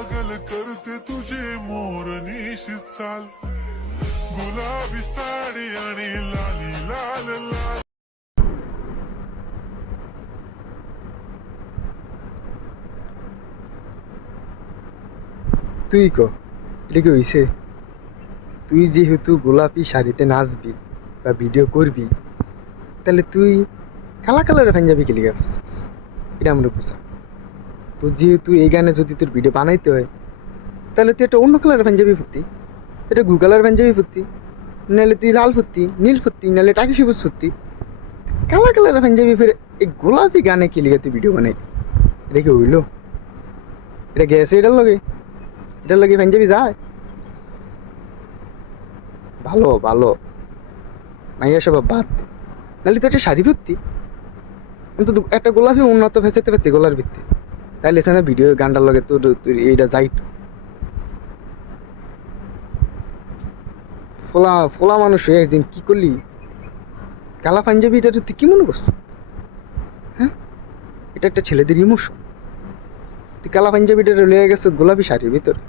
पागल करते तुझे मोरनीश चाल गुलाबी साडी आणि लाली लाल लाल তুই ক এটা কি হইছে? তুই যেহেতু গোলাপি শাড়িতে নাচবি বা ভিডিও করবি, তাহলে তুই কালা কালারের পাঞ্জাবি কে লিখে ফেলছিস? এটা আমরা বুঝা। তো যেহেতু এই গানে যদি তোর ভিডিও বানাইতে হয়, তাহলে তুই একটা অন্য কালারের পাঞ্জাবি ফুর্তি, এটা গু কালার পাঞ্জাবি ফুর্তি, নাহলে তুই লাল ফুর্তি, নীল ফুর্তি, নাহলে টাকি সবুজ ফুর্তি। কালা কালারের পাঞ্জাবি ফের এই গোলাপি গানে কে লিখে তুই ভিডিও বানাই? এটা কি হইলো? এটা গেছে এটার লগে পাঞ্জাবি যায়? ভালো ভালো মাইয়া সব বাদ দে। নাহলে তো একটা শাড়ি ভর্তি, অন্তত একটা গোলাপি উন্নত ফেসাইতে পারতি গোলার ভিত্তি, তাইলে এখানে ভিডিও গানটার লগে তোর তোর এইটা যাইতো। ফোলা ফোলা মানুষ হয়ে একদিন কী করলি? কালা পাঞ্জাবি এটা তুই কী মনে করছিস? হ্যাঁ, এটা একটা ছেলেদের ইমোশন। তুই কালা পাঞ্জাবিটা লয়ে গেছে গোলাপি শাড়ির ভিতরে।